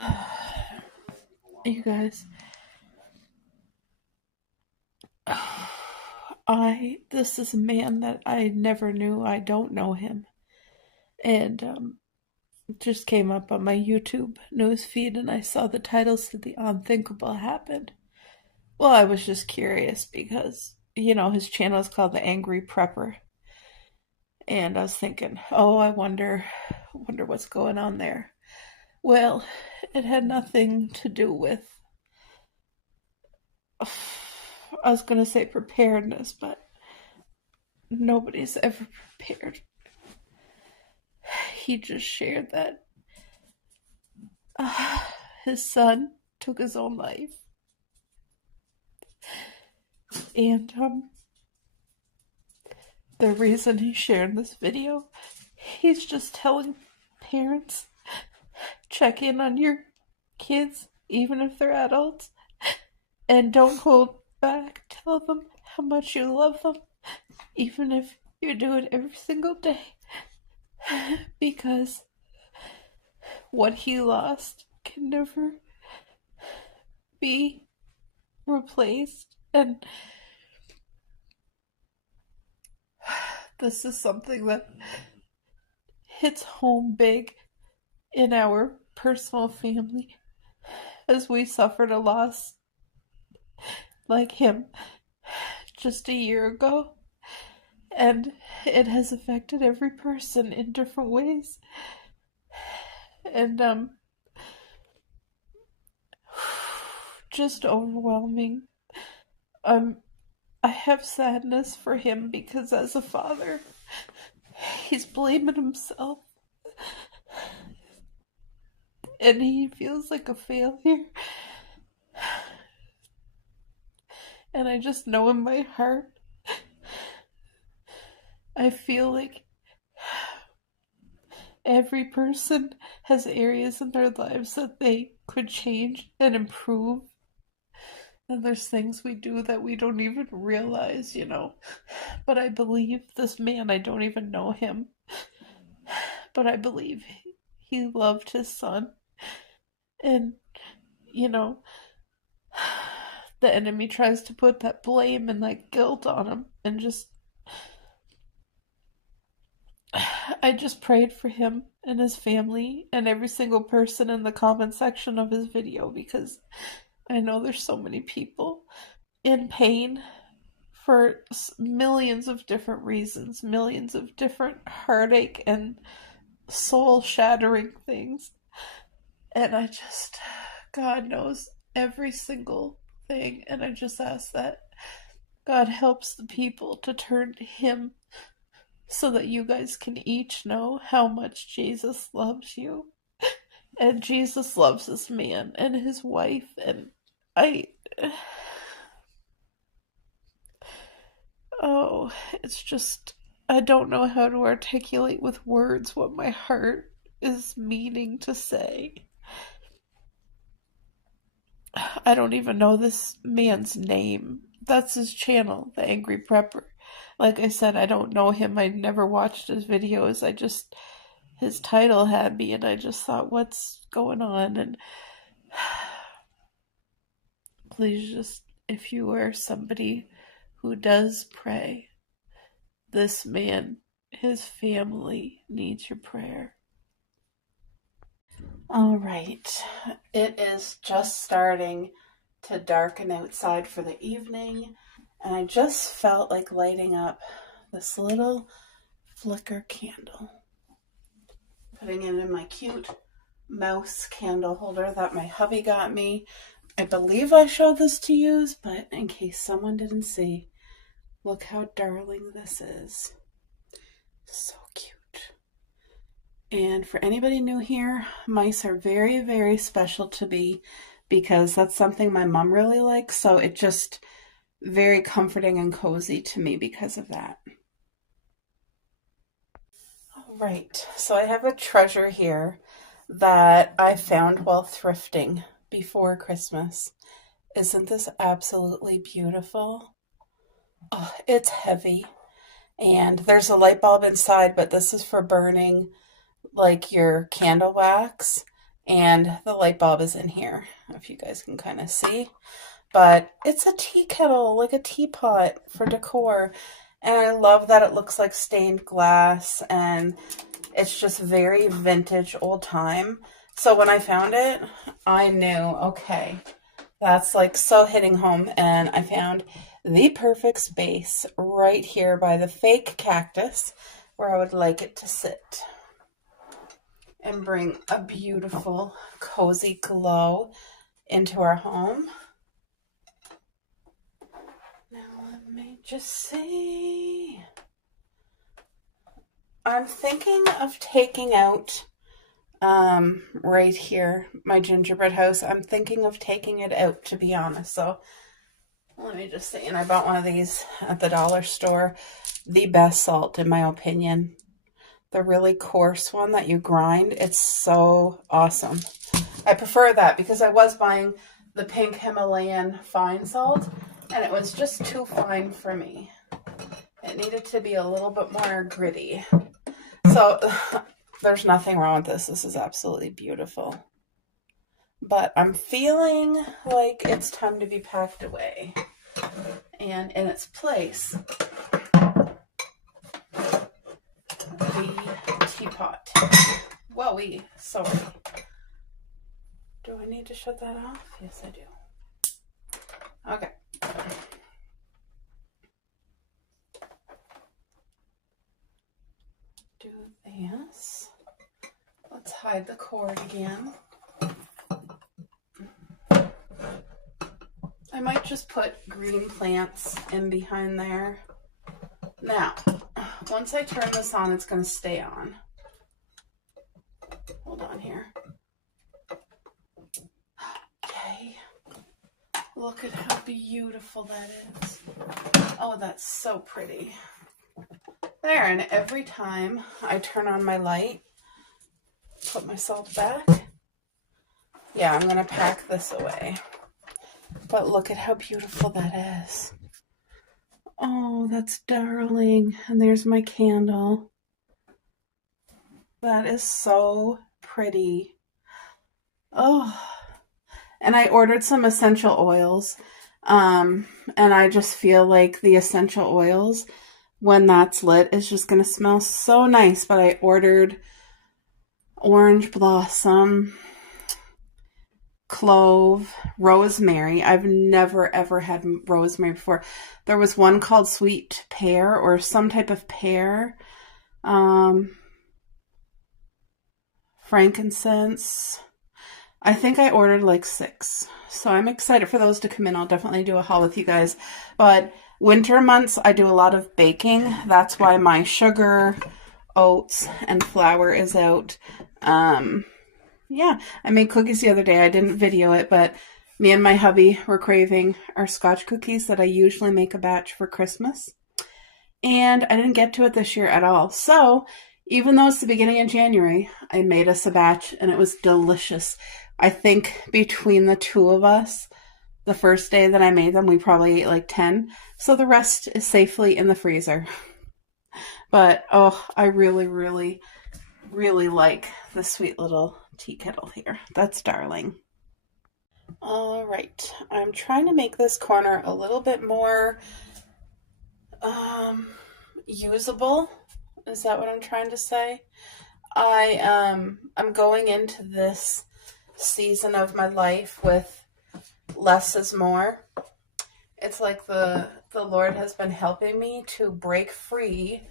You guys, this is a man that I never knew. I don't know him. And it just came up on my YouTube news feed and I saw the title said the unthinkable happened. Well, I was just curious because, his channel is called The Angry Prepper. And I was thinking, oh, I wonder what's going on there. Well, it had nothing to do with, I was going to say preparedness, but nobody's ever prepared. He just shared that uh, his son took his own life. And the reason he's sharing this video, he's just telling parents, check in on your kids, even if they're adults, and don't hold back. Tell them how much you love them, even if you do it every single day. Because what he lost can never be replaced. And this is something that hits home big in our personal family as we suffered a loss like him just a year ago. And it has affected every person in different ways. And just overwhelming. I have sadness for him because as a father, he's blaming himself and he feels like a failure. And I just know in my heart, I feel like every person has areas in their lives that they could change and improve. And there's things we do that we don't even realize, But I believe this man, I don't even know him, but I believe he loved his son. And, you know, the enemy tries to put that blame and that guilt on him. And I just prayed for him and his family and every single person in the comment section of his video because I know there's so many people in pain for millions of different reasons, millions of different heartache and soul shattering things. And God knows every single thing. And I just ask that God helps the people to turn to Him so that you guys can each know how much Jesus loves you. And Jesus loves this man and his wife. And I. Oh, it's just. I don't know how to articulate with words what my heart is meaning to say. I don't even know this man's name. That's his channel, The Angry Prepper. Like I said, I don't know him. I never watched his videos. His title had me, and I just thought, what's going on? And please just, if you are somebody who does pray, this man, his family needs your prayer. All right. It is just starting to darken outside for the evening, and I just felt like lighting up this little flicker candle. Putting it in my cute mouse candle holder that my hubby got me. I believe I showed this to you, but in case someone didn't see, look how darling this is. So cute. And for anybody new here, mice are very, very special to me because that's something my mom really likes. So it just very comforting and cozy to me because of that. All right, so I have a treasure here that I found while thrifting before Christmas. Isn't this absolutely beautiful? Oh, it's heavy. And there's a light bulb inside, but this is for burning like your candle wax. And the light bulb is in here, if you guys can kind of see. But it's a tea kettle, like a teapot for decor. And I love that it looks like stained glass, and it's just very vintage, old time. So when I found it, I knew, okay, that's like so hitting home. And I found the perfect space right here by the fake cactus where I would like it to sit and bring a beautiful, cozy glow into our home. Now let me just see. I'm thinking of taking out right here, my gingerbread house. I'm thinking of taking it out, to be honest. So let me just see. And I bought one of these at the dollar store. The best salt, in my opinion. The really coarse one that you grind. It's so awesome. I prefer that because I was buying the pink Himalayan fine salt, and it was just too fine for me. It needed to be a little bit more gritty. So there's nothing wrong with this. This is absolutely beautiful. But I'm feeling like it's time to be packed away. And in its place, the teapot. Whoa-wee, sorry. Do I need to shut that off? Yes, I do. Okay. Do this. Let's hide the cord again. I might just put green plants in behind there. Now, once I turn this on, it's going to stay on. Hold on here. Okay. Look at how beautiful that is. Oh, that's so pretty. There, and every time I turn on my light, put my salt back. Yeah, I'm going to pack this away. But look at how beautiful that is. Oh, that's darling. And there's my candle. That is so pretty. Oh, and I ordered some essential oils. And I just feel like the essential oils, when that's lit, is just going to smell so nice. But I ordered orange blossom, clove, rosemary. I've never ever had rosemary before. There was one called sweet pear or some type of pear. Frankincense. I think I ordered like 6. So I'm excited for those to come in. I'll definitely do a haul with you guys. But winter months, I do a lot of baking. That's why my sugar, oats, and flour is out. Yeah, I made cookies the other day. I didn't video it, but me and my hubby were craving our Scotch cookies that I usually make a batch for Christmas. And I didn't get to it this year at all. So even though it's the beginning of January, I made us a batch and it was delicious. I think between the two of us, the first day that I made them, we probably ate like 10. So the rest is safely in the freezer. But, oh, I really, really, really like the sweet little tea kettle here. That's darling. All right. I'm trying to make this corner a little bit more usable. Is that what I'm trying to say? I'm going into this season of my life with less is more. It's like the Lord has been helping me to break free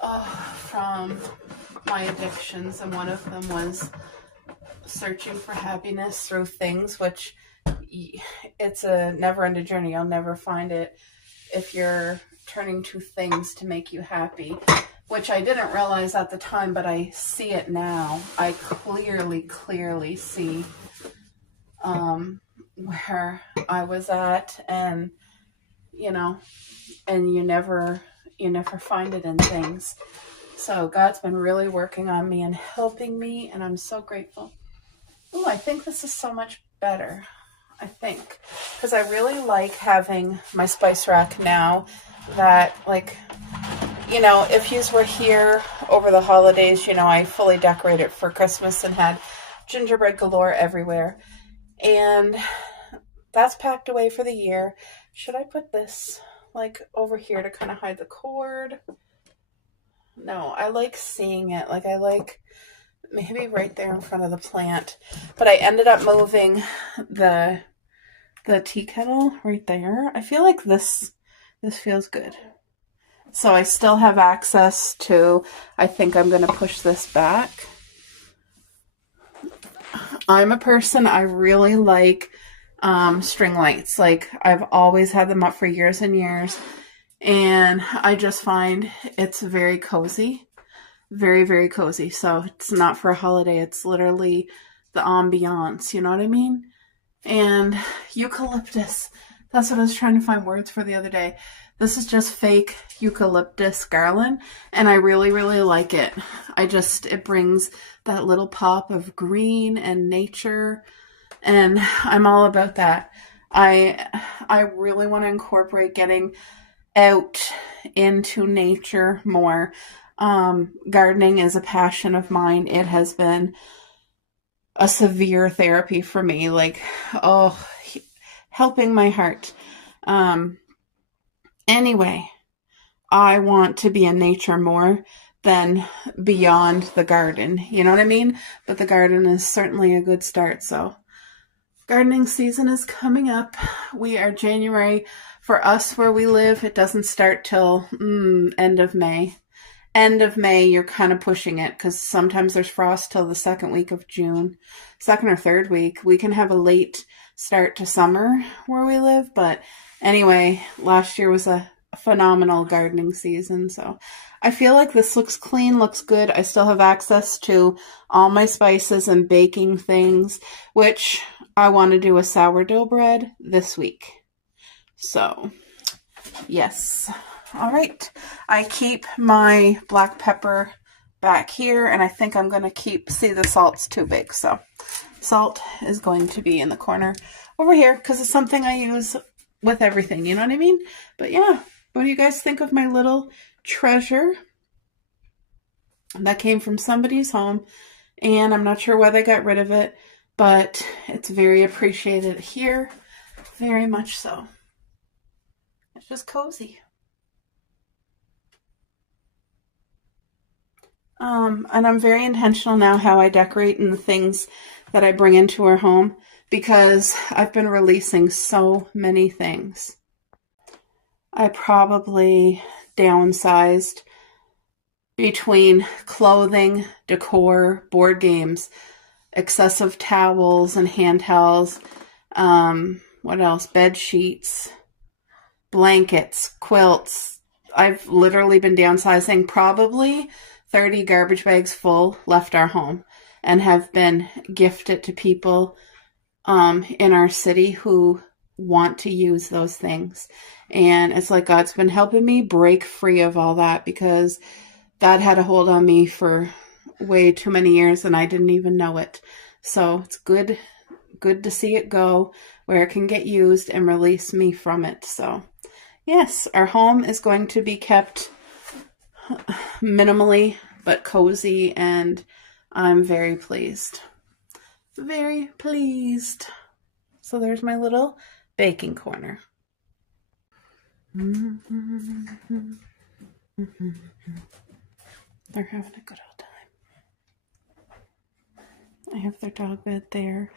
from my addictions, and one of them was searching for happiness through things, which it's a never-ending journey. You'll never find it if you're turning to things to make you happy, which I didn't realize at the time, but I see it now. I clearly see where I was at, and and you never find it in things. So God's been really working on me and helping me, and I'm so grateful. Oh, I think this is so much better. I think because I really like having my spice rack now that, like, if you were here over the holidays, I fully decorated for Christmas and had gingerbread galore everywhere. And that's packed away for the year. Should I put this like over here to kind of hide the cord? No, I like seeing it. Like I like maybe right there in front of the plant. But I ended up moving the tea kettle right there. I feel like this feels good. So I still have access to, I think I'm going to push this back. I'm a person, I really like string lights. Like I've always had them up for years and years. And I just find it's very cozy. Very, very cozy. So it's not for a holiday. It's literally the ambiance. You know what I mean? And eucalyptus. That's what I was trying to find words for the other day. This is just fake eucalyptus garland, and I really, really like it. It brings that little pop of green and nature, and I'm all about that. I really want to incorporate getting out into nature more. Gardening is a passion of mine. It has been a severe therapy for me, like, oh, helping my heart. Anyway, I want to be in nature more than beyond the garden. You know what I mean? But the garden is certainly a good start. So gardening season is coming up. We are January. For us where we live, it doesn't start till end of May. End of May, you're kind of pushing it because sometimes there's frost till the second week of June. Second or third week. We can have a late start to summer where we live, but anyway, last year was a phenomenal gardening season, so I feel like this looks clean, looks good. I still have access to all my spices and baking things, which I want to do a sourdough bread this week. So, yes. All right. I keep my black pepper back here, and I think I'm going to see the salt's too big, so salt is going to be in the corner over here because it's something I use with everything, you know what I mean? But yeah, what do you guys think of my little treasure? That came from somebody's home, and I'm not sure why they got rid of it, but it's very appreciated here, very much so. It's just cozy. And I'm very intentional now how I decorate and the things that I bring into our home because I've been releasing so many things. I probably downsized between clothing, decor, board games, excessive towels and hand towels, what else? Bed sheets, blankets, quilts. I've literally been downsizing. Probably 30 garbage bags full left our home and have been gifted to people in our city who want to use those things. And it's like God's been helping me break free of all that because God had a hold on me for way too many years and I didn't even know it. So it's good to see it go where it can get used and release me from it. So yes, our home is going to be kept minimally but cozy, and I'm very pleased. Very pleased. So there's my little baking corner. They're having a good old time. I have their dog bed there,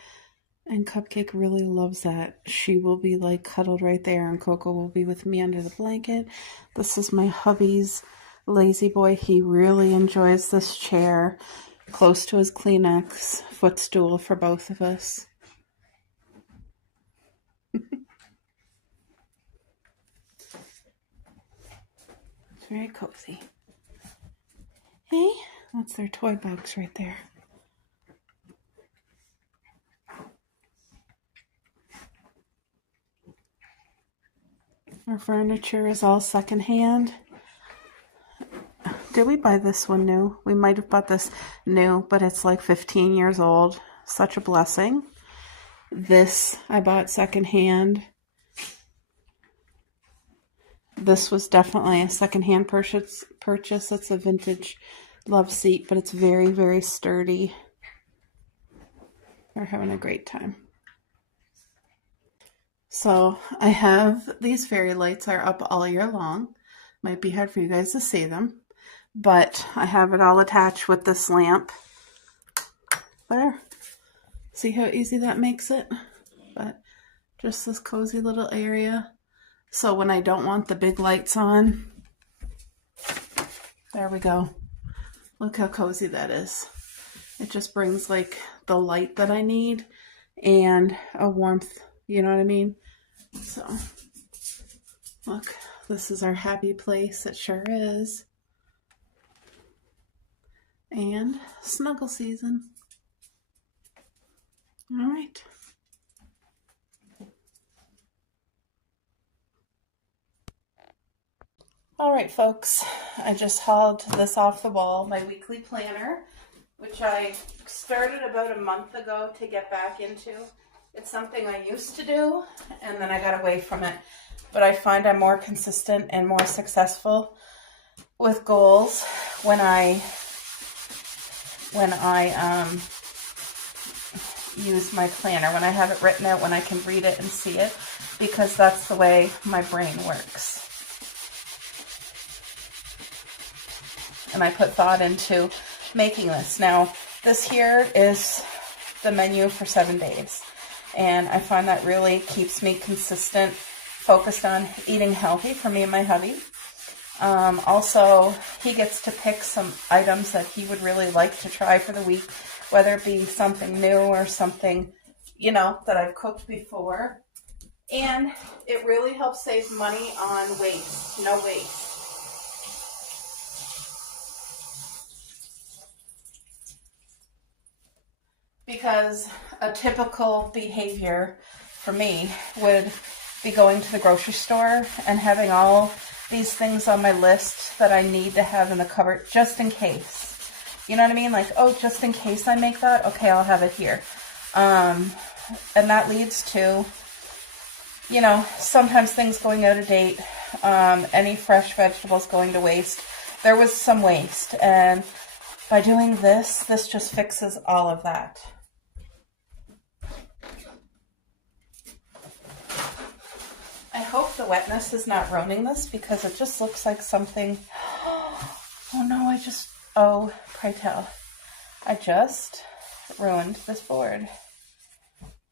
and Cupcake really loves that. She will be like cuddled right there, and Coco will be with me under the blanket. This is my hubby's lazy boy. He really enjoys this chair close to his Kleenex footstool for both of us. It's very cozy. Hey, that's their toy box right there. Our furniture is all secondhand. Did we buy this one new? We might have bought this new, but it's like 15 years old. Such a blessing. This I bought secondhand. This was definitely a secondhand purchase. It's a vintage love seat, but it's very, very sturdy. They're having a great time. So I have these fairy lights are up all year long. Might be hard for you guys to see them, but I have it all attached with this lamp. There. See how easy that makes it? But just this cozy little area. So when I don't want the big lights on, there we go. Look how cozy that is. It just brings like the light that I need and a warmth, you know what I mean? So, look, this is our happy place. It sure is. And snuggle season. All right. All right, folks, I just hauled this off the wall, my weekly planner, which I started about a month ago to get back into. It's something I used to do, and then I got away from it. But I find I'm more consistent and more successful with goals when I use my planner, when I have it written out, when I can read it and see it, because that's the way my brain works. And I put thought into making this. Now, this here is the menu for 7 days. And I find that really keeps me consistent, focused on eating healthy for me and my hubby. Also, he gets to pick some items that he would really like to try for the week, whether it be something new or something, you know, that I've cooked before. And it really helps save money on waste, no waste. Because a typical behavior for me would be going to the grocery store and having all these things on my list that I need to have in the cupboard just in case. You know what I mean? Like, oh, just in case I make that, okay, I'll have it here. And that leads to, you know, sometimes things going out of date, any fresh vegetables going to waste. There was some waste, and by doing this just fixes all of that. I hope the wetness is not ruining this because it just looks like something. Oh no, oh, pray tell. I just ruined this board.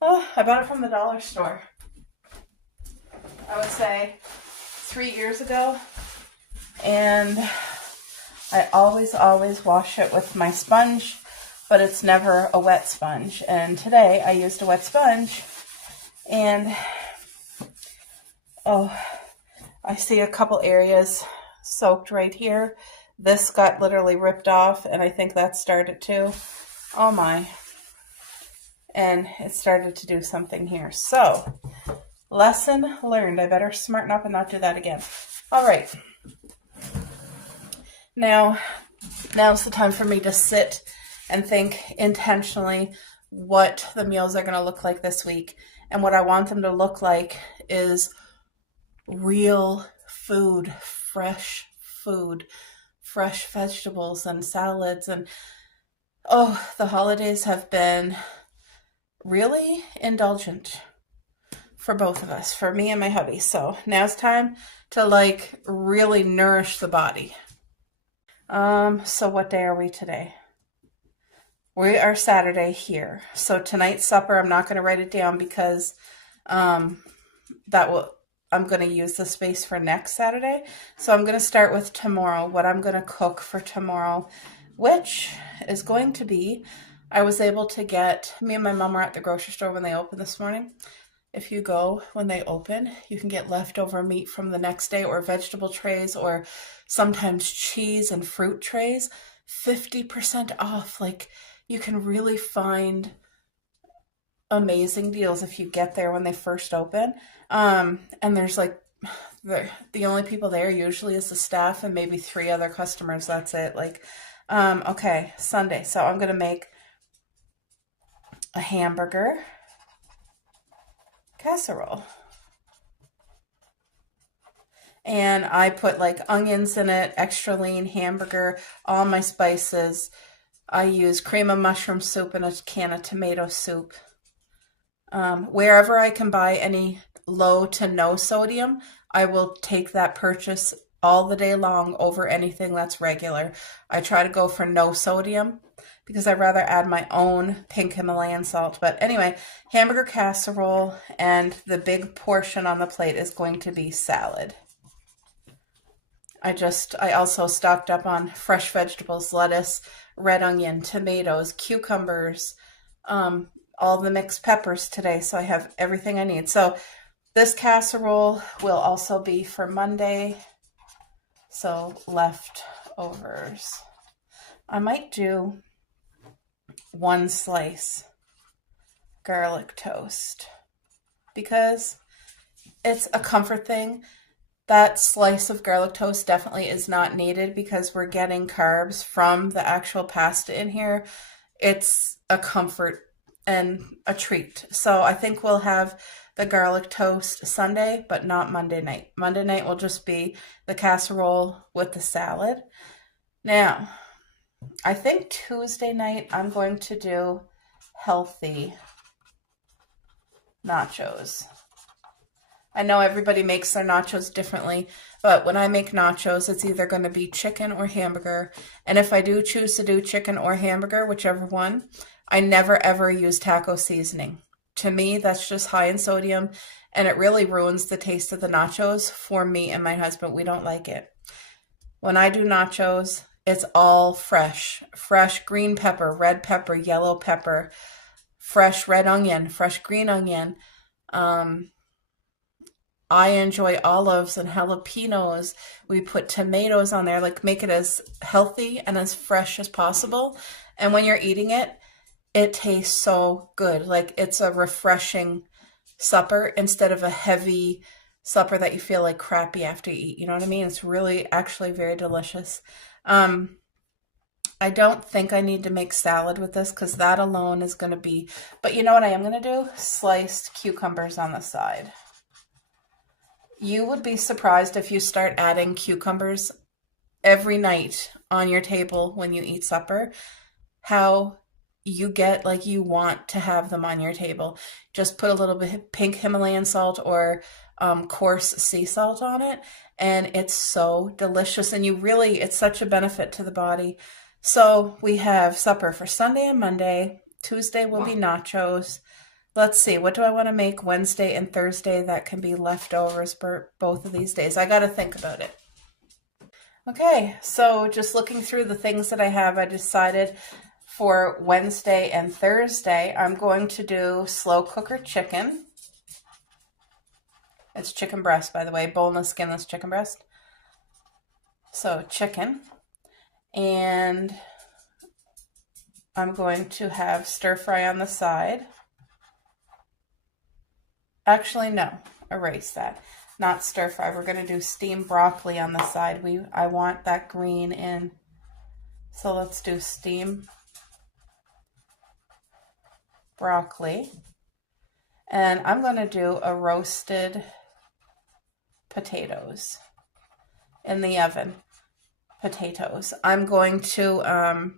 Oh, I bought it from the dollar store. I would say 3 years ago. And I always wash it with my sponge, but it's never a wet sponge. And today I used a wet sponge and oh, I see a couple areas soaked right here. This got literally ripped off, and I think that started too. Oh my. And it started to do something here. So, lesson learned. I better smarten up and not do that again. All right. Now's the time for me to sit and think intentionally what the meals are going to look like this week. And what I want them to look like is real food, fresh vegetables and salads. And oh, the holidays have been really indulgent for both of us, for me and my hubby. So now's time to like really nourish the body. So what day are we today? We are Saturday here. So tonight's supper, I'm not going to write it down because I'm going to use the space for next Saturday. So I'm going to start with tomorrow, what I'm going to cook for tomorrow, which is going to be, I was able to get, me and my mom were at the grocery store when they opened this morning. If you go when they open, you can get leftover meat from the next day or vegetable trays or sometimes cheese and fruit trays, 50% off. Like, you can really find amazing deals if you get there when they first open. And there's like, the only people there usually is the staff and maybe 3 other customers. That's it. Like, okay, Sunday. So I'm going to make a hamburger casserole. And I put like onions in it, extra lean hamburger, all my spices, I use cream of mushroom soup and a can of tomato soup. Wherever I can buy any low to no sodium, I will take that purchase all the day long over anything that's regular. I try to go for no sodium because I'd rather add my own pink Himalayan salt. But anyway, hamburger casserole, and the big portion on the plate is going to be salad. I also stocked up on fresh vegetables, lettuce, red onion, tomatoes, cucumbers, all the mixed peppers today. So I have everything I need. So this casserole will also be for Monday. So leftovers. I might do one slice garlic toast because it's a comfort thing. That slice of garlic toast definitely is not needed because we're getting carbs from the actual pasta in here. It's a comfort and a treat. So I think we'll have the garlic toast Sunday, but not Monday night. Monday night will just be the casserole with the salad. Now, I think Tuesday night I'm going to do healthy nachos. I know everybody makes their nachos differently, but when I make nachos, it's either going to be chicken or hamburger. And if I do choose to do chicken or hamburger, whichever one, I never ever use taco seasoning. To me, that's just high in sodium, and it really ruins the taste of the nachos for me and my husband. We don't like it. When I do nachos, it's all fresh green pepper, red pepper, yellow pepper, fresh red onion, fresh green onion. I enjoy olives and jalapenos. We put tomatoes on there, like make it as healthy and as fresh as possible. And when you're eating it, it tastes so good. Like it's a refreshing supper instead of a heavy supper that you feel like crappy after you eat. You know what I mean? It's really actually very delicious. I don't think I need to make salad with this because that alone is going to be, but you know what I am going to do? Sliced cucumbers on the side. You would be surprised if you start adding cucumbers every night on your table when you eat supper, how you get like you want to have them on your table. Just put a little bit of pink Himalayan salt or coarse sea salt on it, and it's so delicious. And it's such a benefit to the body. So we have supper for Sunday and Monday. Tuesday will be nachos. Let's see, what do I want to make Wednesday and Thursday that can be leftovers for both of these days? I got to think about it. Okay, so just looking through the things that I have, I decided for Wednesday and Thursday, I'm going to do slow cooker chicken. It's chicken breast, by the way, boneless, skinless chicken breast. So chicken. And I'm going to have stir fry on the side. Actually, no, erase that. Not stir fry. We're going to do steamed broccoli on the side. I want that green in. So let's do steamed broccoli. And I'm going to do a roasted potatoes in the oven. Potatoes. I'm going to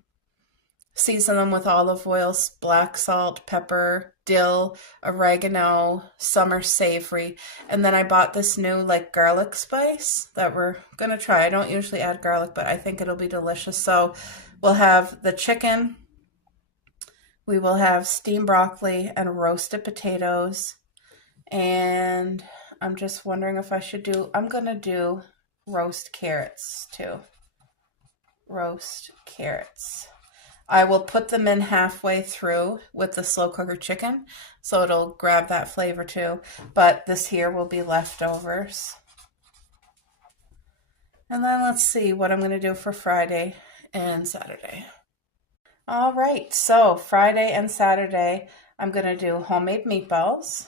season them with olive oil, black salt, pepper, dill, oregano, summer savory. And then I bought this new like garlic spice that we're going to try. I don't usually add garlic, but I think it'll be delicious. So we'll have the chicken. We will have steamed broccoli and roasted potatoes. And I'm just wondering if I'm going to do roast carrots too. Roast carrots. I will put them in halfway through with the slow cooker chicken, so it'll grab that flavor too. But this here will be leftovers. And then let's see what I'm going to do for Friday and Saturday. All right, so Friday and Saturday, I'm going to do homemade meatballs,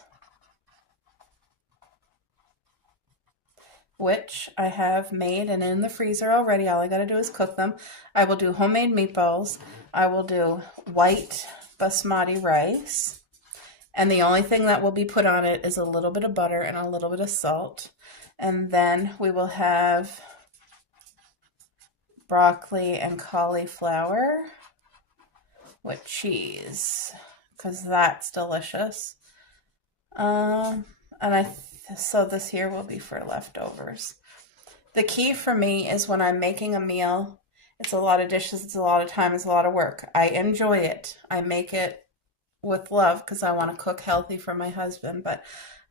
which I have made and in the freezer already. All I got to do is cook them. I will do homemade meatballs. I will do white basmati rice. And the only thing that will be put on it is a little bit of butter and a little bit of salt. And then we will have broccoli and cauliflower. with cheese because that's delicious. So this here will be for leftovers. The key for me is when I'm making a meal, it's a lot of dishes, it's a lot of time, it's a lot of work. I enjoy it. I make it with love because I want to cook healthy for my husband, but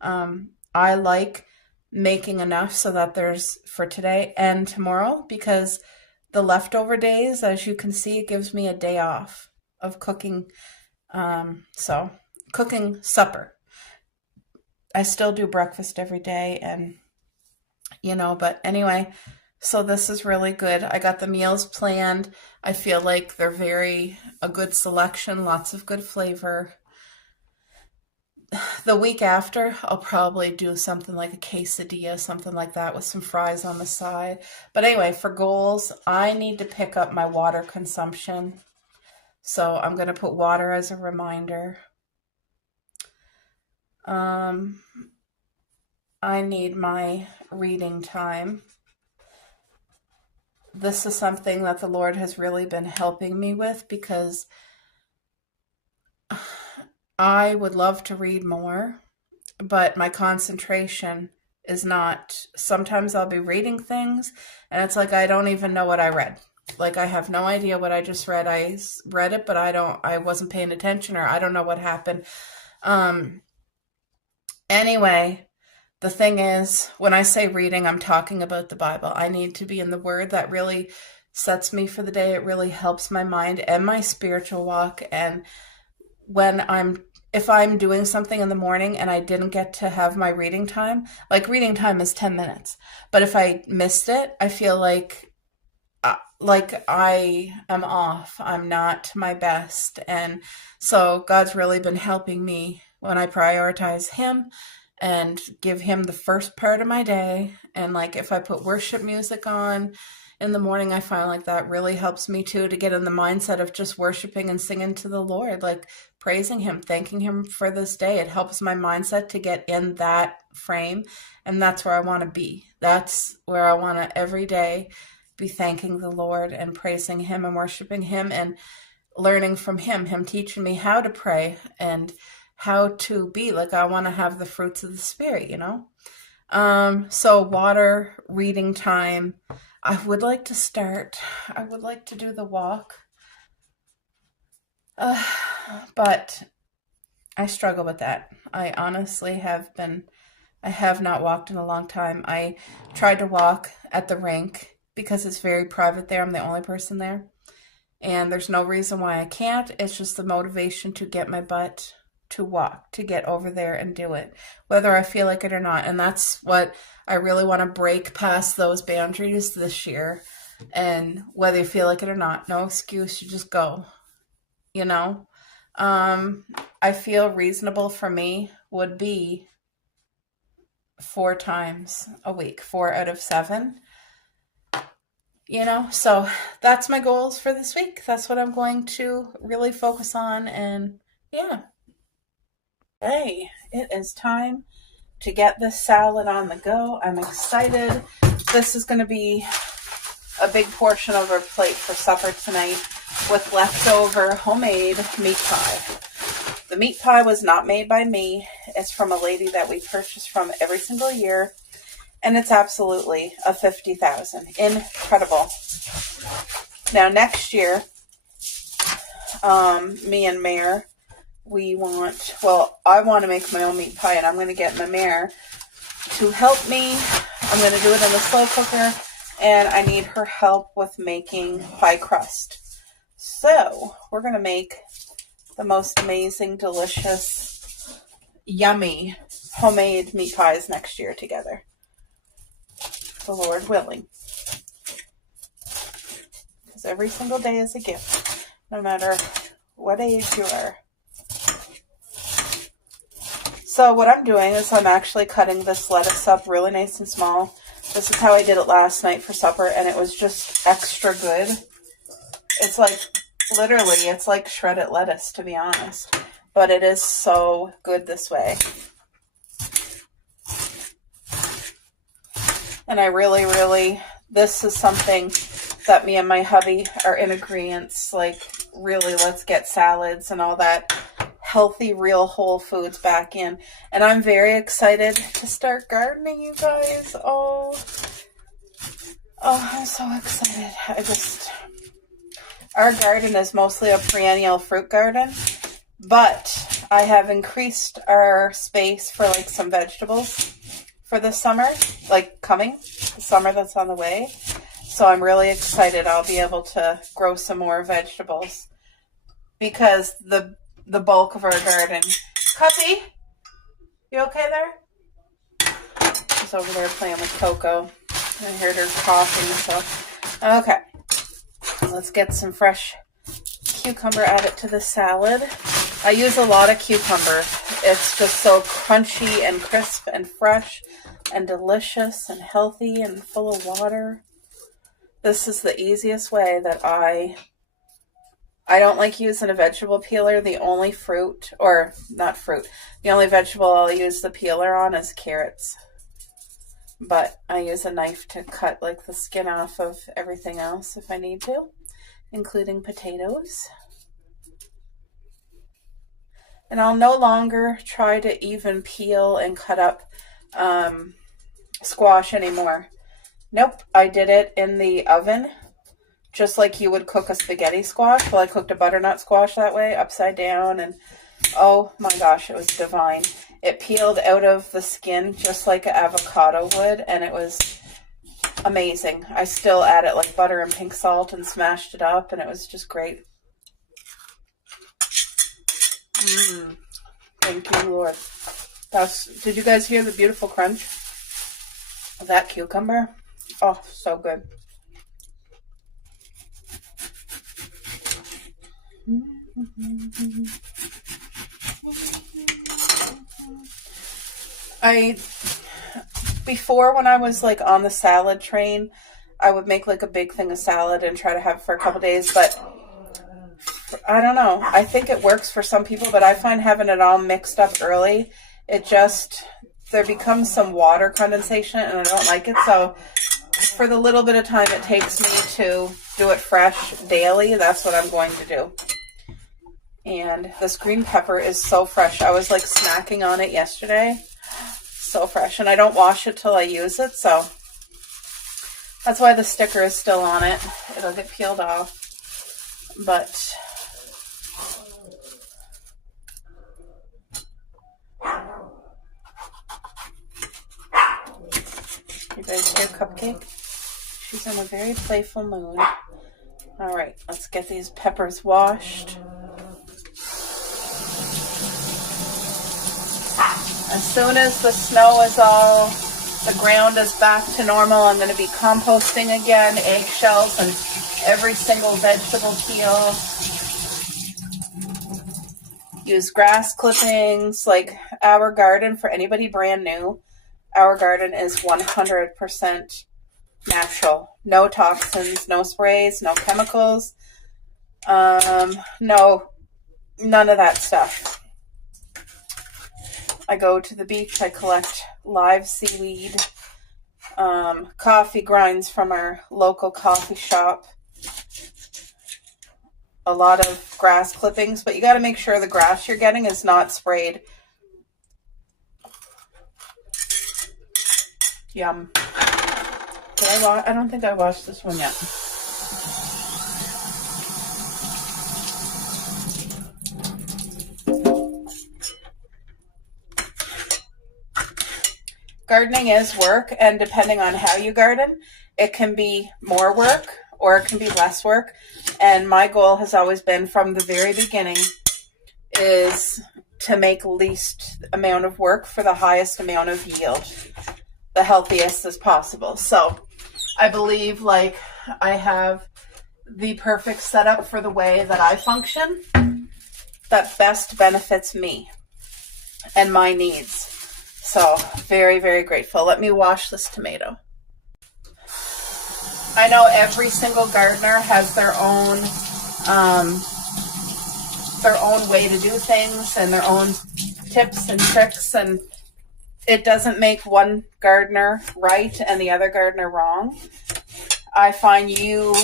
I like making enough so that there's for today and tomorrow, because the leftover days, as you can see, it gives me a day off of cooking. So cooking supper. I still do breakfast every day, and but anyway, so this is really good. I got the meals planned. I feel like they're a good selection, lots of good flavor. The week after, I'll probably do something like a quesadilla, something like that with some fries on the side. But anyway, for goals, I need to pick up my water consumption. So I'm going to put water as a reminder. I need my reading time. This is something that the Lord has really been helping me with, because I would love to read more, but my concentration is not. Sometimes I'll be reading things and it's like I don't even know what I read. Like I have no idea what I just read. I read it, but I wasn't paying attention, or I don't know what happened. Anyway, the thing is, when I say reading, I'm talking about the Bible. I need to be in the Word. That really sets me for the day. It really helps my mind and my spiritual walk. And if I'm doing something in the morning and I didn't get to have my reading time, like reading time is 10 minutes. But if I missed it, I feel like I am off. I'm not my best. And so God's really been helping me when I prioritize Him and give Him the first part of my day. And like if I put worship music on in the morning, I find like that really helps me too, to get in the mindset of just worshiping and singing to the Lord, like praising Him, thanking Him for this day. It helps my mindset to get in that frame. And that's where I want to be. That's where I want to every day be thanking the Lord and praising Him and worshiping Him and learning from Him teaching me how to pray and how to be. Like I want to have the fruits of the Spirit, So water, reading time. I would like to do the walk. But I struggle with that. I honestly I have not walked in a long time. I tried to walk at the rink because it's very private there. I'm the only person there. And there's no reason why I can't. It's just the motivation to get my butt to walk, to get over there and do it, whether I feel like it or not. And that's what I really want to break past those boundaries this year. And whether you feel like it or not, no excuse, you just go, I feel reasonable for me would be 4 times a week, 4 out of 7. So that's my goals for this week. That's what I'm going to really focus on. And yeah. Hey, it is time to get this salad on the go. I'm excited. This is going to be a big portion of our plate for supper tonight with leftover homemade meat pie. The meat pie was not made by me. It's from a lady that we purchase from every single year. And it's absolutely a 50,000. Incredible. Now next year, me and Mare, I want to make my own meat pie, and I'm going to get my Mare to help me. I'm going to do it in the slow cooker, and I need her help with making pie crust. So we're going to make the most amazing, delicious, yummy homemade meat pies next year together. The Lord willing. Because every single day is a gift, no matter what age you are. So what I'm doing is I'm actually cutting this lettuce up really nice and small. This is how I did it last night for supper, and it was just extra good. It's like shredded lettuce, to be honest. But it is so good this way. And I really, this is something that me and my hubby are in agreement. Like, really, let's get salads and all that healthy, real whole foods back in. And I'm very excited to start gardening, you guys. Oh, I'm so excited. Our garden is mostly a perennial fruit garden, but I have increased our space for like some vegetables for the summer, like the summer that's on the way. So I'm really excited I'll be able to grow some more vegetables because the bulk of our garden. Cuppy, you okay there? She's over there playing with Coco. I heard her coughing, so okay. Let's get some fresh cucumber added to the salad. I use a lot of cucumber. It's just so crunchy and crisp and fresh and delicious and healthy and full of water. This is the easiest way that I don't like using a vegetable peeler. The only the only vegetable I'll use the peeler on is carrots. But I use a knife to cut like the skin off of everything else if I need to, including potatoes. And I'll no longer try to even peel and cut up squash anymore. Nope, I did it in the oven, just like you would cook a spaghetti squash. Well, I cooked a butternut squash that way, upside down, and oh my gosh, it was divine. It peeled out of the skin just like an avocado would, and it was amazing. I still added like butter and pink salt and smashed it up, and it was just great. Thank you, Lord. Did you guys hear the beautiful crunch of that cucumber? Oh, so good. Before when I was like on the salad train, I would make like a big thing of salad and try to have it for a couple days, but I don't know. I think it works for some people, but I find having it all mixed up early, there becomes some water condensation and I don't like it. So for the little bit of time it takes me to do it fresh daily, that's what I'm going to do. And this green pepper is so fresh. I was like snacking on it yesterday. So fresh. And I don't wash it till I use it, so that's why the sticker is still on it. It'll get peeled off. But you guys hear Cupcake? She's in a very playful mood. All right, let's get these peppers washed. As soon as the snow is the ground is back to normal, I'm going to be composting again, eggshells and every single vegetable peel. Use grass clippings, like our garden, for anybody brand new, our garden is 100% natural. No toxins, no sprays, no chemicals, none of that stuff. I go to the beach, I collect live seaweed, coffee grinds from our local coffee shop, a lot of grass clippings, but you got to make sure the grass you're getting is not sprayed. Yum. I don't think I washed this one yet. Gardening is work, and depending on how you garden, it can be more work or it can be less work. And my goal has always been from the very beginning is to make least amount of work for the highest amount of yield, the healthiest as possible. So I believe like I have the perfect setup for the way that I function that best benefits me and my needs. So very, very grateful. Let me wash this tomato. I know every single gardener has their own way to do things and their own tips and tricks, and it doesn't make one gardener right and the other gardener wrong. I find you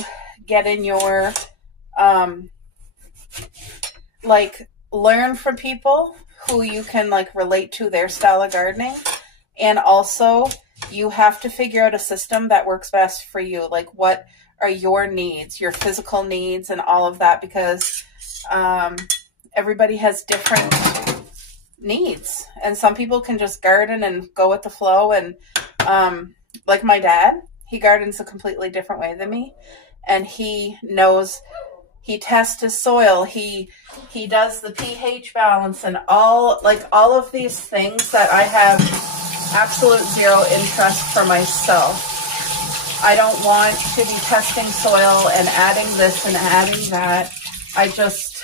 get in your like learn from people who you can like relate to their style of gardening, and also you have to figure out a system that works best for you. Like, what are your needs, your physical needs, and all of that, because everybody has different needs, and some people can just garden and go with the flow. And like my dad, he gardens a completely different way than me, and he knows. He tests his soil. He does the pH balance and all of these things that I have absolute zero interest for myself. I don't want to be testing soil and adding this and adding that.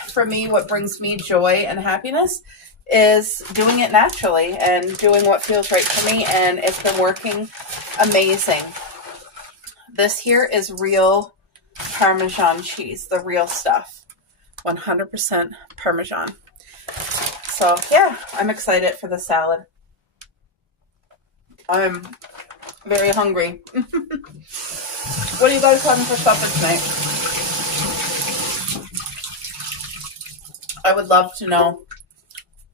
For me, what brings me joy and happiness is doing it naturally and doing what feels right for me, and it's been working amazing. This here is real Parmesan cheese, the real stuff, 100% Parmesan. So yeah, I'm excited for the salad. I'm very hungry. What are you guys having for supper tonight? I would love to know.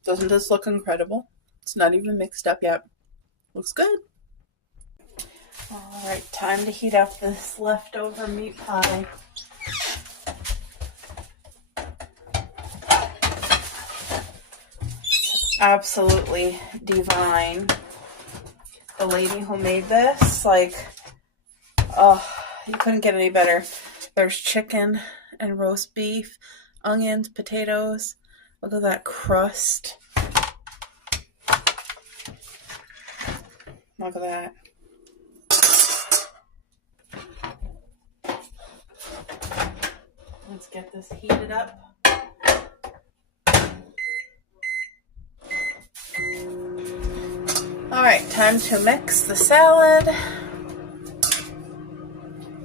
Doesn't this look incredible? It's not even mixed up yet. Looks good. All right, time to heat up this leftover meat pie. Absolutely divine. The lady who made this, oh, you couldn't get any better. There's chicken and roast beef, onions, potatoes. Look at that crust. Look at that. Let's get this heated up. All right, time to mix the salad.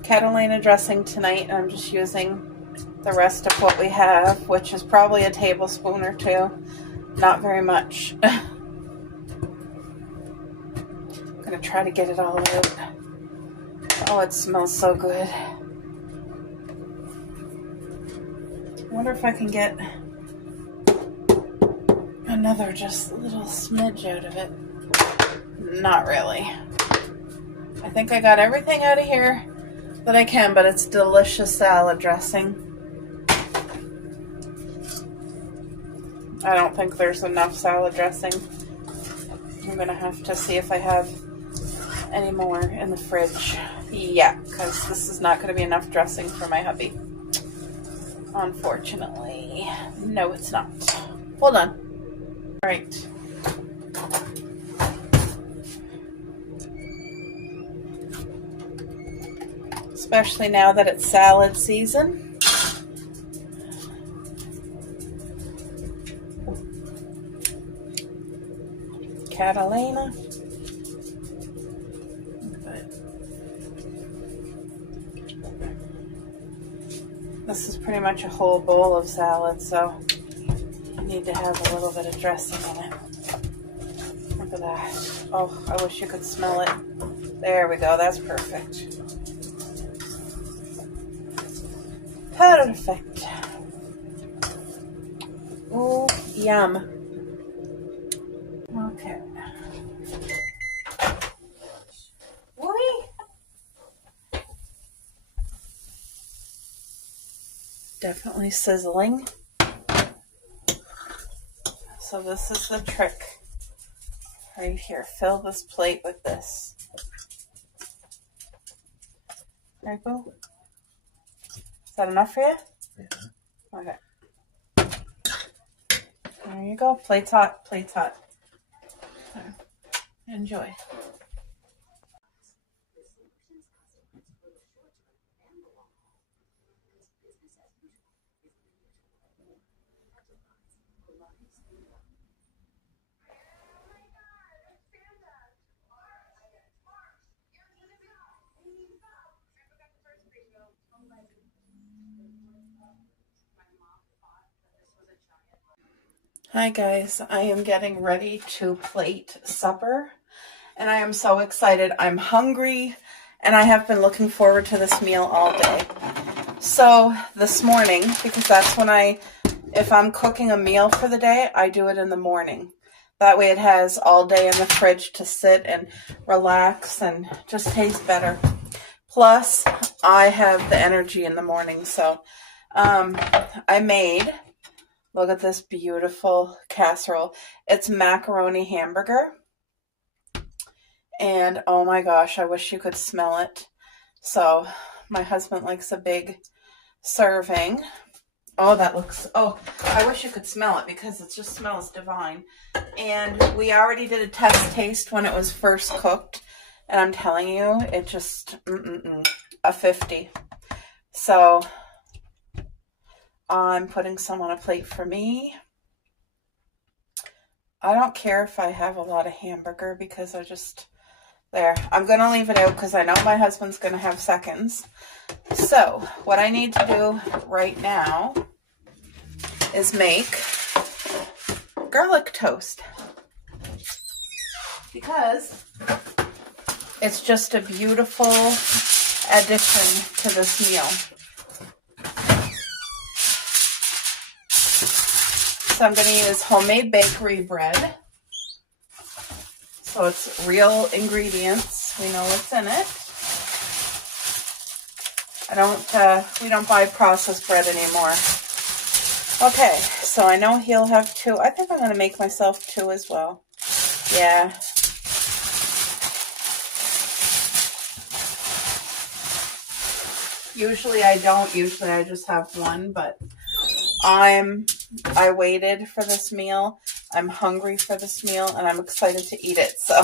Catalina dressing tonight. I'm just using the rest of what we have, which is probably a tablespoon or two. Not very much. I'm gonna try to get it all out. Oh, it smells so good. I wonder if I can get another just little smidge out of it. Not really. I think I got everything out of here that I can, but it's delicious salad dressing. I don't think there's enough salad dressing. I'm gonna have to see if I have any more in the fridge. Yeah, because this is not gonna be enough dressing for my hubby. Unfortunately. No, it's not. Hold on. All right. Especially now that it's salad season. Catalina. This is pretty much a whole bowl of salad, so I need to have a little bit of dressing in it. Look at that. Oh, I wish you could smell it. There we go. That's perfect. Perfect. Oh, yum. Okay. Definitely sizzling. So this is the trick right here. Fill this plate with this. There you go. Is that enough for you? Yeah. Okay. There you go. Plate's hot. Plate's hot. Enjoy. Hi guys, I am getting ready to plate supper and I am so excited. I'm hungry and I have been looking forward to this meal all day. So this morning, because that's when I if I'm cooking a meal for the day, I do it in the morning. That way it has all day in the fridge to sit and relax and just taste better. Plus, I have the energy in the morning. So I made, look at this beautiful casserole. It's macaroni hamburger. And oh my gosh, I wish you could smell it. So my husband likes a big serving. Oh, that looks, oh, I wish you could smell it because it just smells divine. And we already did a test taste when it was first cooked. And I'm telling you, it just, a 50. So I'm putting some on a plate for me. I don't care if I have a lot of hamburger because I just, there. I'm going to leave it out because I know my husband's going to have seconds. So what I need to do right now is make garlic toast. Because it's just a beautiful addition to this meal. So I'm going to use homemade bakery bread. So it's real ingredients. We know what's in it. We don't buy processed bread anymore. Okay, so I know he'll have 2. I think I'm going to make myself 2 as well. Yeah. Usually I don't. Usually I just have 1, but I waited for this meal. I'm hungry for this meal, and I'm excited to eat it, so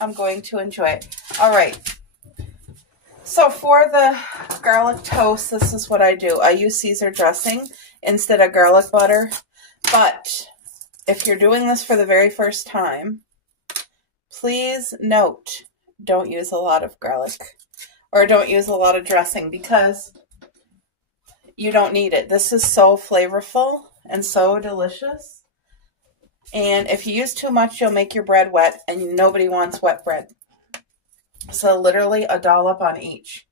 I'm going to enjoy it. All right. So for the garlic toast, this is what I do. I use Caesar dressing instead of garlic butter, but if you're doing this for the very first time, please note, don't use a lot of garlic or don't use a lot of dressing because you don't need it. This is so flavorful and so delicious. And if you use too much, you'll make your bread wet, and nobody wants wet bread. So literally a dollop on each.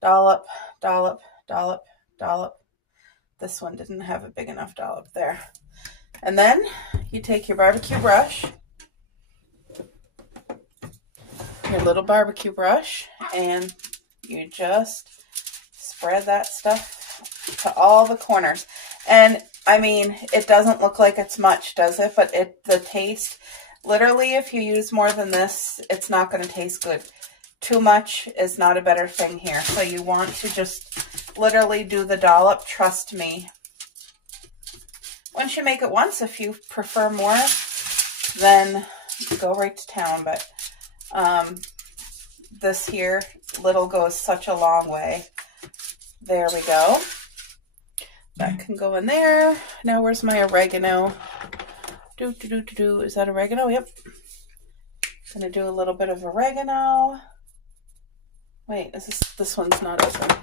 Dollop, dollop, dollop, dollop. This one didn't have a big enough dollop there. And then you take your barbecue brush, your little barbecue brush, and you just spread that stuff to all the corners. And I mean, it doesn't look like it's much, does it? But the taste, literally, if you use more than this, it's not going to taste good. Too much is not a better thing here. So you want to just literally do the dollop. Trust me. Once you make it once, if you prefer more, then go right to town. But this here, little goes such a long way. There we go. That can go in there. Now where's my oregano? Is that oregano? Yep. Gonna do a little bit of oregano. Wait, this one's not open.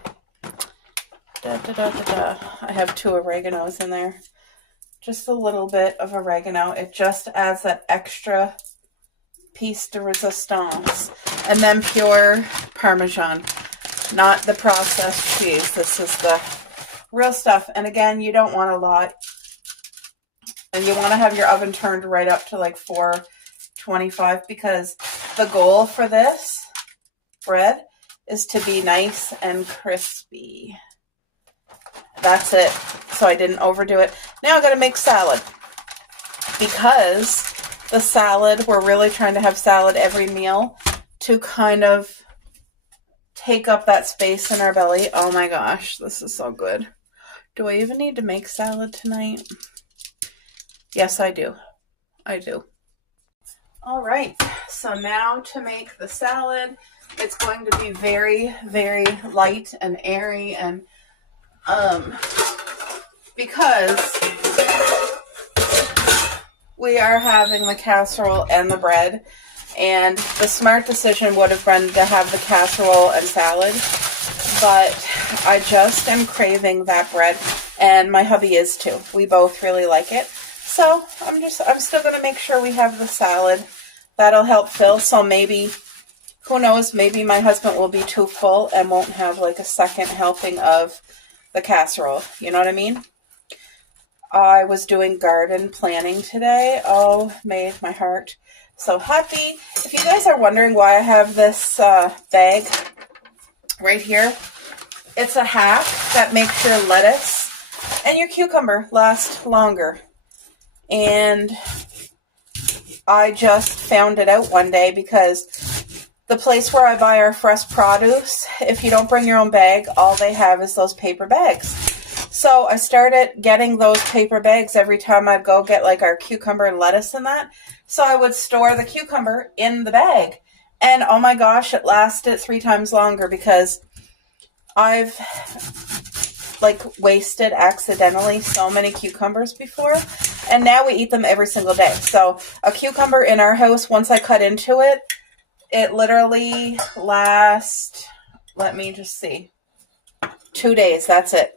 I have 2 oreganos in there. Just a little bit of oregano. It just adds that extra piece de resistance. And then pure Parmesan, not the processed cheese. This is the real stuff. And again, you don't want a lot. And you want to have your oven turned right up to like 425 because the goal for this bread is to be nice and crispy. That's it. So I didn't overdo it. Now I got to make salad because the salad, we're really trying to have salad every meal to kind of take up that space in our belly. Oh my gosh, this is so good. Do I even need to make salad tonight? Yes, I do. I do. All right, so now to make the salad, it's going to be very, very light and airy, and because we are having the casserole and the bread, and the smart decision would have been to have the casserole and salad, but I just am craving that bread, and my hubby is too. We both really like it. So I'm still going to make sure we have the salad. That'll help fill. So maybe, who knows, maybe my husband will be too full and won't have like a second helping of the casserole. You know what I mean? I was doing garden planning today. Oh, made my heart so happy. If you guys are wondering why I have this bag right here, it's a hack that makes your lettuce and your cucumber last longer. And I just found it out one day because the place where I buy our fresh produce, if you don't bring your own bag, all they have is those paper bags. So I started getting those paper bags every time I'd go get like our cucumber and lettuce and that. So I would store the cucumber in the bag. And oh my gosh, it lasted 3 times longer because I've like wasted accidentally so many cucumbers before. And now we eat them every single day. So a cucumber in our house, once I cut into it, it literally lasts, let me just see, 2 days. That's it.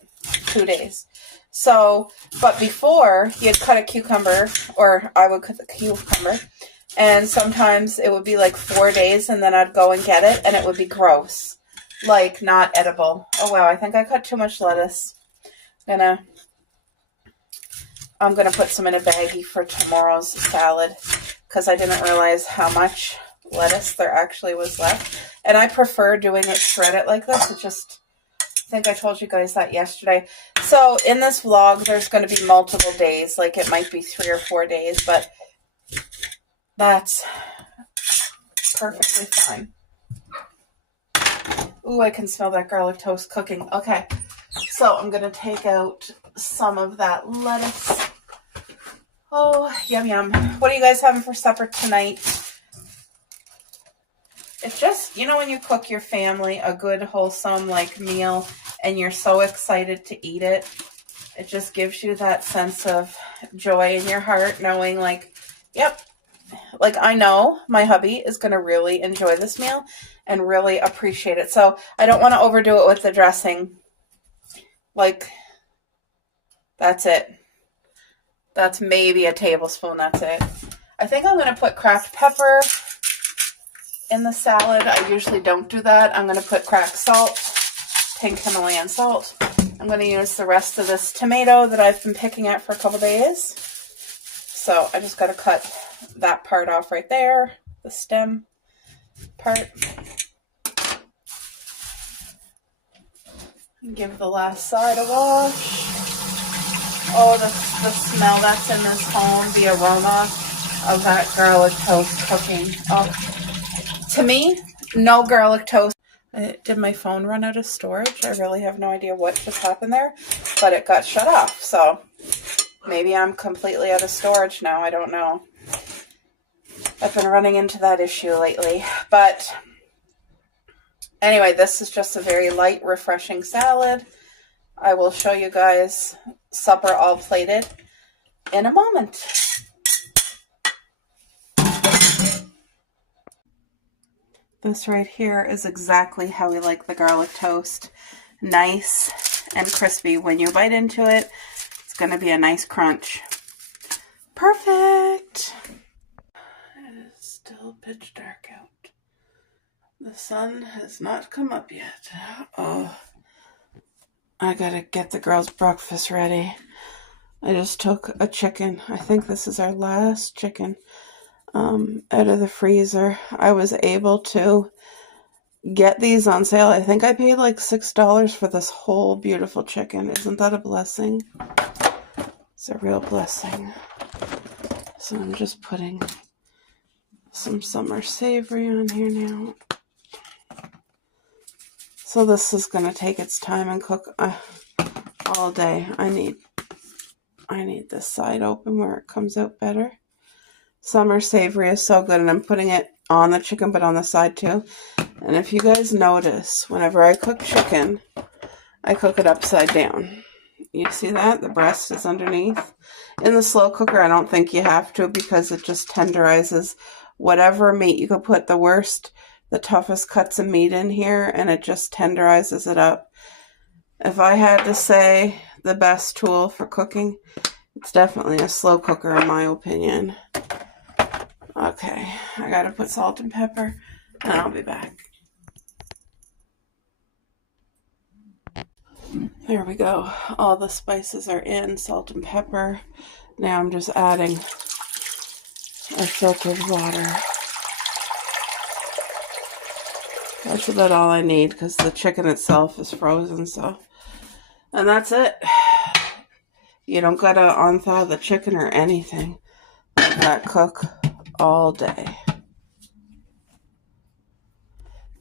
2 days. So, but before you'd cut a cucumber, or I would cut the cucumber, and sometimes it would be like 4 days, and then I'd go and get it, and it would be gross, like not edible. Oh wow, I think I cut too much lettuce. I'm gonna put some in a baggie for tomorrow's salad because I didn't realize how much lettuce there actually was left, and I prefer doing it shredded like this. It just, I think I told you guys that yesterday. So in this vlog, there's going to be multiple days. Like it might be 3 or 4 days, but that's perfectly fine. Ooh, I can smell that garlic toast cooking. Okay, so I'm going to take out some of that lettuce. Oh, yum, yum. What are you guys having for supper tonight? It's just, you know, when you cook your family a good, wholesome, like, meal, and you're so excited to eat it, it just gives you that sense of joy in your heart, knowing, like, yep, like, I know my hubby is going to really enjoy this meal and really appreciate it. So I don't want to overdo it with the dressing. Like, that's it. That's maybe a tablespoon. That's it. I think I'm going to put cracked pepper in the salad. I usually don't do that. I'm going to put cracked salt, pink Himalayan salt. I'm going to use the rest of this tomato that I've been picking at for a couple days. So I just got to cut that part off right there, the stem part. Give the last side a wash. Oh, the smell that's in this home, the aroma of that garlic toast cooking. Oh, to me, no garlic toast. Did my phone run out of storage? I really have no idea what just happened there, but it got shut off. So maybe I'm completely out of storage now. I don't know. I've been running into that issue lately. But anyway, this is just a very light, refreshing salad. I will show you guys supper all plated in a moment. This right here is exactly how we like the garlic toast. Nice and crispy. When you bite into it, it's going to be a nice crunch. Perfect! It is still pitch dark out. The sun has not come up yet. Oh, I gotta get the girls' breakfast ready. I just took a chicken. I think this is our last chicken out of the freezer. I was able to get these on sale. I think I paid like $6 for this whole beautiful chicken. Isn't that a blessing? It's a real blessing. So I'm just putting some summer savory on here now. So this is going to take its time and cook all day. I need this side open where it comes out better. Summer savory is so good, and I'm putting it on the chicken but on the side too. And if you guys notice, whenever I cook chicken, I cook it upside down. You see that? The breast is underneath. In the slow cooker, I don't think you have to because it just tenderizes whatever meat. You could put the toughest cuts of meat in here, and it just tenderizes it up. If I had to say the best tool for cooking, it's definitely a slow cooker in my opinion. Okay, I gotta put salt and pepper, and I'll be back. There we go. All the spices are in, salt and pepper. Now I'm just adding our filtered water. That's about all I need because the chicken itself is frozen, so. And that's it. You don't gotta unthaw the chicken or anything. Let that cook all day.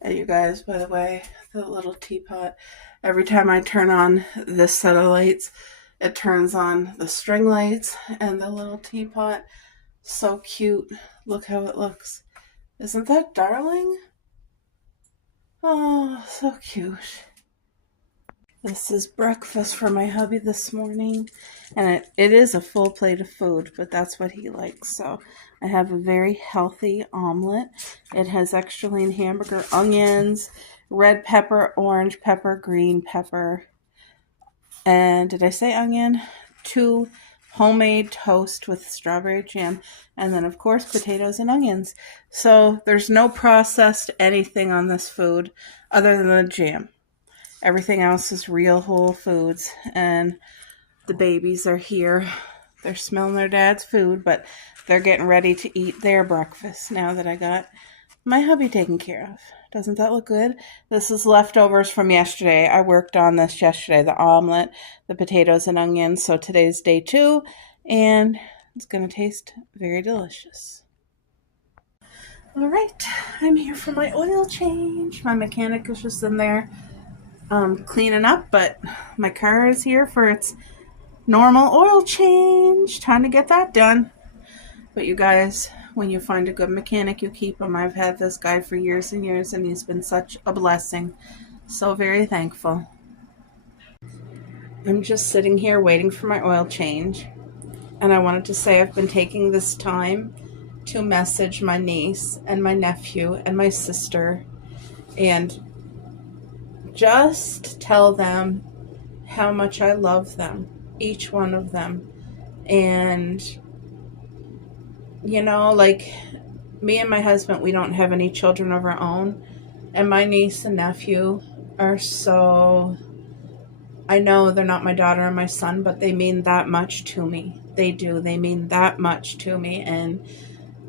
And you guys, by the way, the little teapot, every time I turn on this set of lights, it turns on the string lights and the little teapot. So cute. Look how it looks. Isn't that darling? Oh, so cute. This is breakfast for my hubby this morning, and it is a full plate of food, but that's what he likes. So I have a very healthy omelet. It has extra lean hamburger, onions, red pepper, orange pepper, green pepper, and did I say onion? 2 homemade toast with strawberry jam, and then of course potatoes and onions. So there's no processed anything on this food other than the jam. Everything else is real whole foods, and the babies are here. They're smelling their dad's food, but they're getting ready to eat their breakfast now that I got my hubby taken care of. Doesn't that look good? This is leftovers from yesterday. I worked on this yesterday, the omelet, the potatoes and onions. So today's day 2, and it's going to taste very delicious. All right, I'm here for my oil change. My mechanic is just in there cleaning up, but my car is here for its normal oil change. Time to get that done. But you guys, when you find a good mechanic, you keep him. I've had this guy for years and years, and he's been such a blessing. So very thankful. I'm just sitting here waiting for my oil change, and I wanted to say I've been taking this time to message my niece and my nephew and my sister and just tell them how much I love them, each one of them. And, you know, like me and my husband, we don't have any children of our own. And my niece and nephew are so, I know they're not my daughter and my son, but they mean that much to me. They do. They mean that much to me. And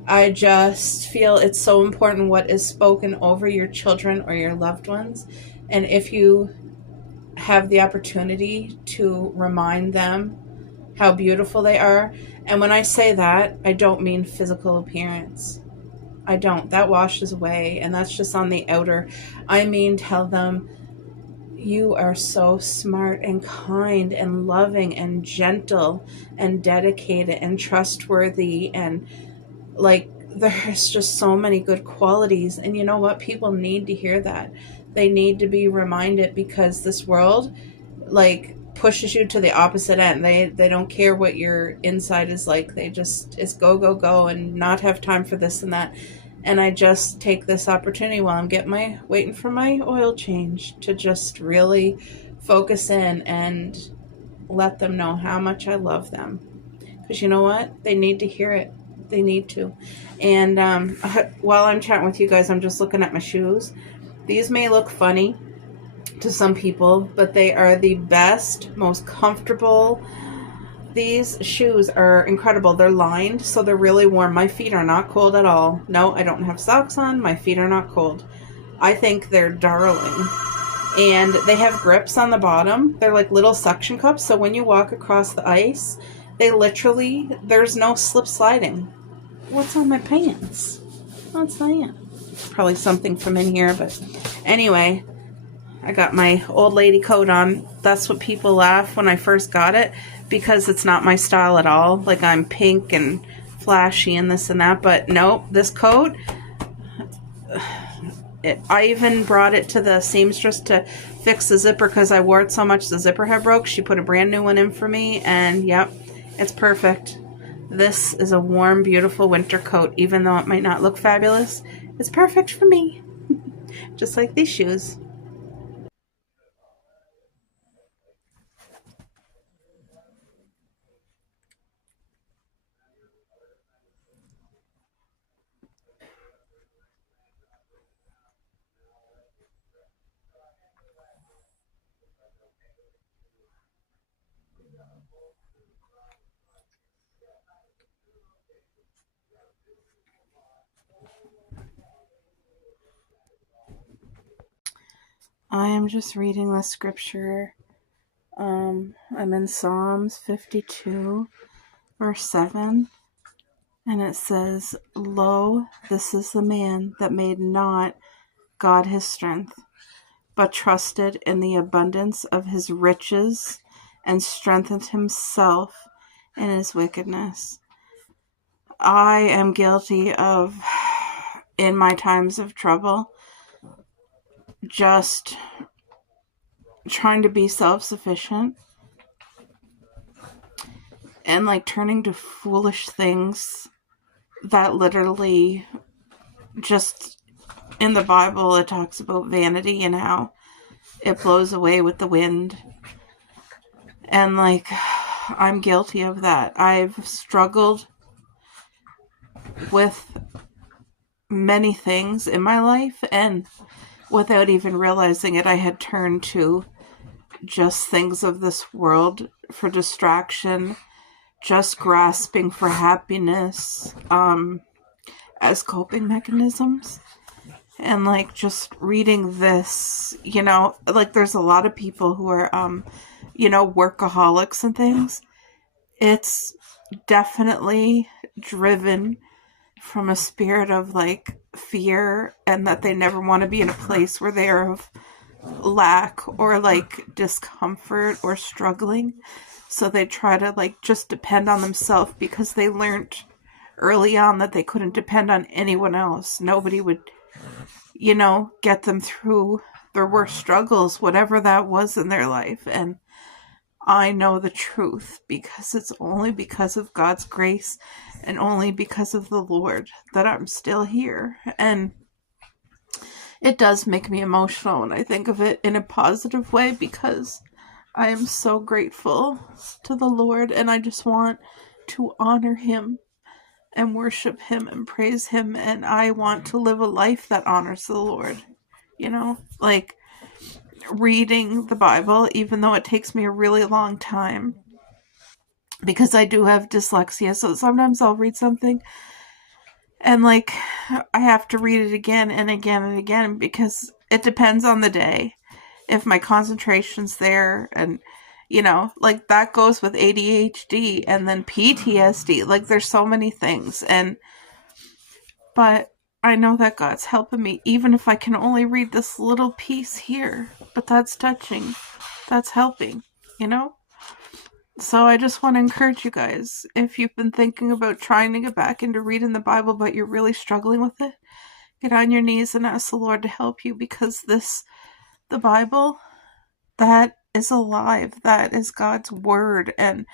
I just feel it's so important what is spoken over your children or your loved ones. And if you have the opportunity to remind them how beautiful they are. And when I say that, I don't mean physical appearance. I don't. That washes away, and that's just on the outer. I mean, tell them, you are so smart and kind and loving and gentle and dedicated and trustworthy, and like there's just so many good qualities. And you know what? People need to hear that. They need to be reminded, because this world like pushes you to the opposite end. They don't care what your inside is like. They just, it's go go go and not have time for this and that. And I just take this opportunity while I'm waiting for my oil change to just really focus in and let them know how much I love them. Because you know what? They need to hear it. They need to. And while I'm chatting with you guys, I'm just looking at my shoes. These may look funny to some people, but they are the best, most comfortable. These shoes are incredible. They're lined, so they're really warm. My feet are not cold at all. No, I don't have socks on. My feet are not cold. I think they're darling. And they have grips on the bottom. They're like little suction cups, so when you walk across the ice, there's no slip sliding. What's on my pants? What's that? Probably something from in here, but anyway, I got my old lady coat on. That's what people laugh when I first got it, because it's not my style at all. Like, I'm pink and flashy and this and that, but nope, this coat, I even brought it to the seamstress to fix the zipper because I wore it so much the zipper had broke. She put a brand new one in for me, and yep, it's perfect. This is a warm, beautiful winter coat. Even though it might not look fabulous, it's perfect for me. Just like these shoes. I am just reading the scripture. I'm in Psalms 52, verse 7, and it says, "Lo, this is the man that made not God his strength, but trusted in the abundance of his riches, and strengthened himself in his wickedness." I am guilty of, in my times of trouble, just trying to be self-sufficient and like turning to foolish things that literally just in the Bible it talks about vanity and how it blows away with the wind. And like I'm guilty of that. I've struggled with many things in my life, and without even realizing it, I had turned to just things of this world for distraction, just grasping for happiness as coping mechanisms. And like just reading this, like there's a lot of people who are workaholics and things. It's definitely driven from a spirit of like fear, and that they never want to be in a place where they are of lack or like discomfort or struggling. So they try to like just depend on themselves because they learned early on that they couldn't depend on anyone else. Nobody would, get them through their worst struggles, whatever that was in their life. And I know the truth because it's only because of God's grace and only because of the Lord that I'm still here. And it does make me emotional when I think of it in a positive way, because I am so grateful to the Lord, and I just want to honor him and worship him and praise him, and I want to live a life that honors the Lord. Like reading the Bible, even though it takes me a really long time, because I do have dyslexia, so sometimes I'll read something and like I have to read it again and again and again, because it depends on the day if my concentration's there. And like that goes with ADHD and then PTSD. Like there's so many things, but I know that God's helping me, even if I can only read this little piece here. But that's touching. That's helping, So I just want to encourage you guys, if you've been thinking about trying to get back into reading the Bible, but you're really struggling with it, get on your knees and ask the Lord to help you, because the Bible, that is alive. That is God's word, and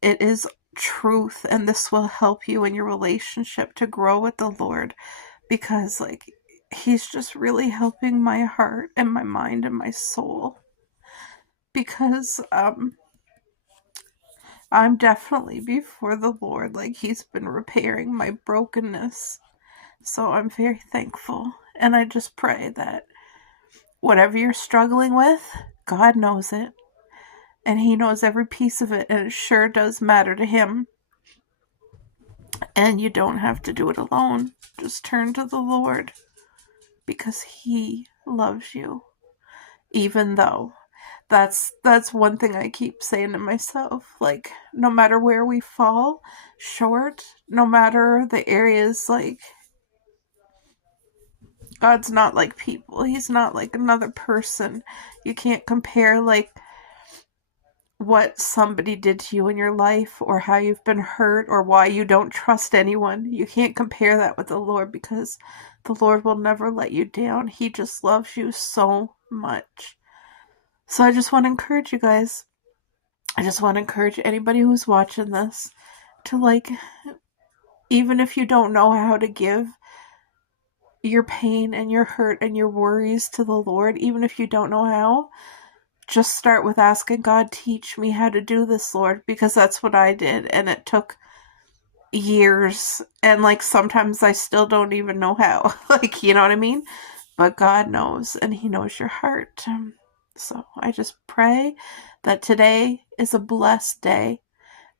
it is truth, and this will help you in your relationship to grow with the Lord, because like he's just really helping my heart and my mind and my soul, because I'm definitely before the Lord. Like he's been repairing my brokenness, so I'm very thankful. And I just pray that whatever you're struggling with, God knows it, and he knows every piece of it, and it sure does matter to him. And you don't have to do it alone. Just turn to the Lord, because he loves you. Even though that's one thing I keep saying to myself, like no matter where we fall short, no matter the areas, like God's not like people. He's not like another person. You can't compare like what somebody did to you in your life, or how you've been hurt, or why you don't trust anyone. You can't compare that with the Lord, because the Lord will never let you down. He just loves you so much. So I just want to encourage you guys. I just want to encourage anybody who's watching this to like, even if you don't know how to give your pain and your hurt and your worries to the Lord, even if you don't know how, just start with asking God, teach me how to do this, Lord, because that's what I did, and it took years, and like sometimes I still don't even know how. Like, you know what I mean? But God knows, and he knows your heart. So I just pray that today is a blessed day,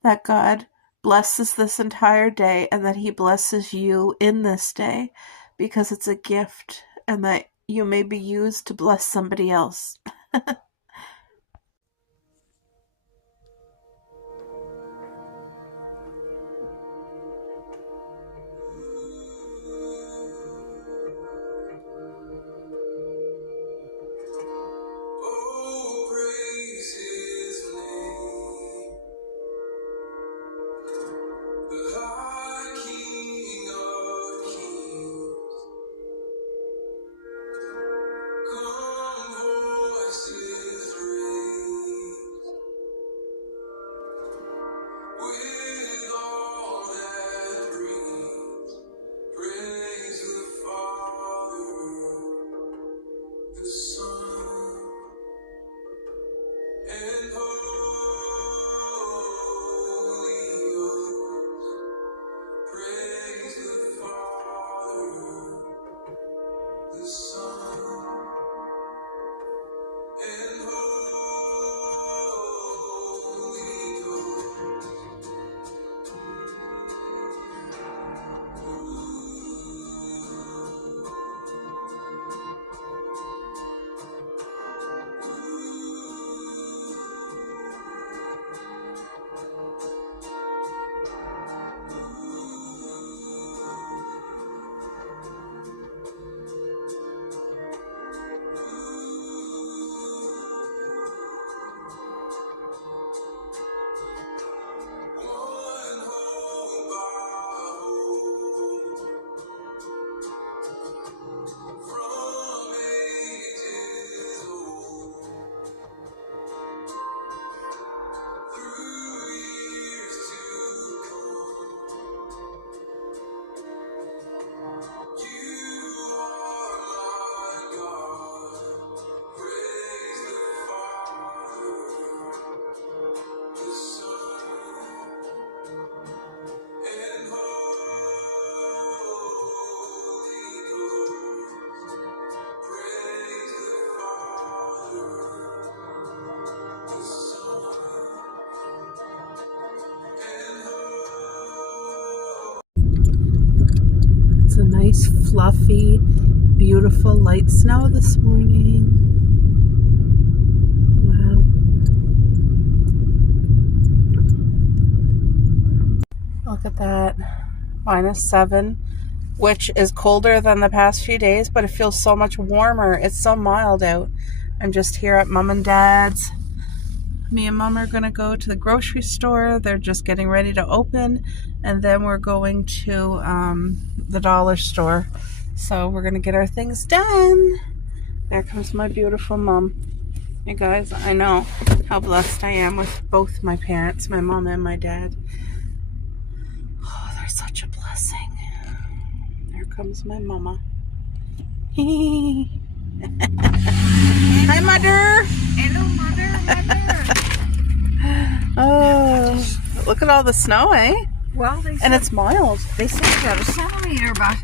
that God blesses this entire day, and that He blesses you in this day, because it's a gift, and that you may be used to bless somebody else. Oh, praise His name, the High King of Kings. Come, voices raise, with all that breathe. Praise the Father, the Son, and Holy Ghost. Praise the Father, the Son, and Holy Ghost. One hope I hold, from ages old, through years to come. You are my God. Praise the Father, the Son, and Holy Ghost. Praise the Father, the Son, and Holy. It's a nice, fluffy, beautiful light snow this morning. Wow. Look at that. -7, which is colder than the past few days, but it feels so much warmer. It's so mild out. I'm just here at Mom and Dad's. Me and Mom are going to go to the grocery store. They're just getting ready to open. And then we're going to the dollar store. So we're going to get our things done. There comes my beautiful mom. You guys, I know how blessed I am with both my parents, my mom and my dad. Oh, they're such a blessing. There comes my mama. Hi, Mother. Hello, mother. Oh, look at all the snow, eh? Well, And it's mild. they said you got a centimeter, but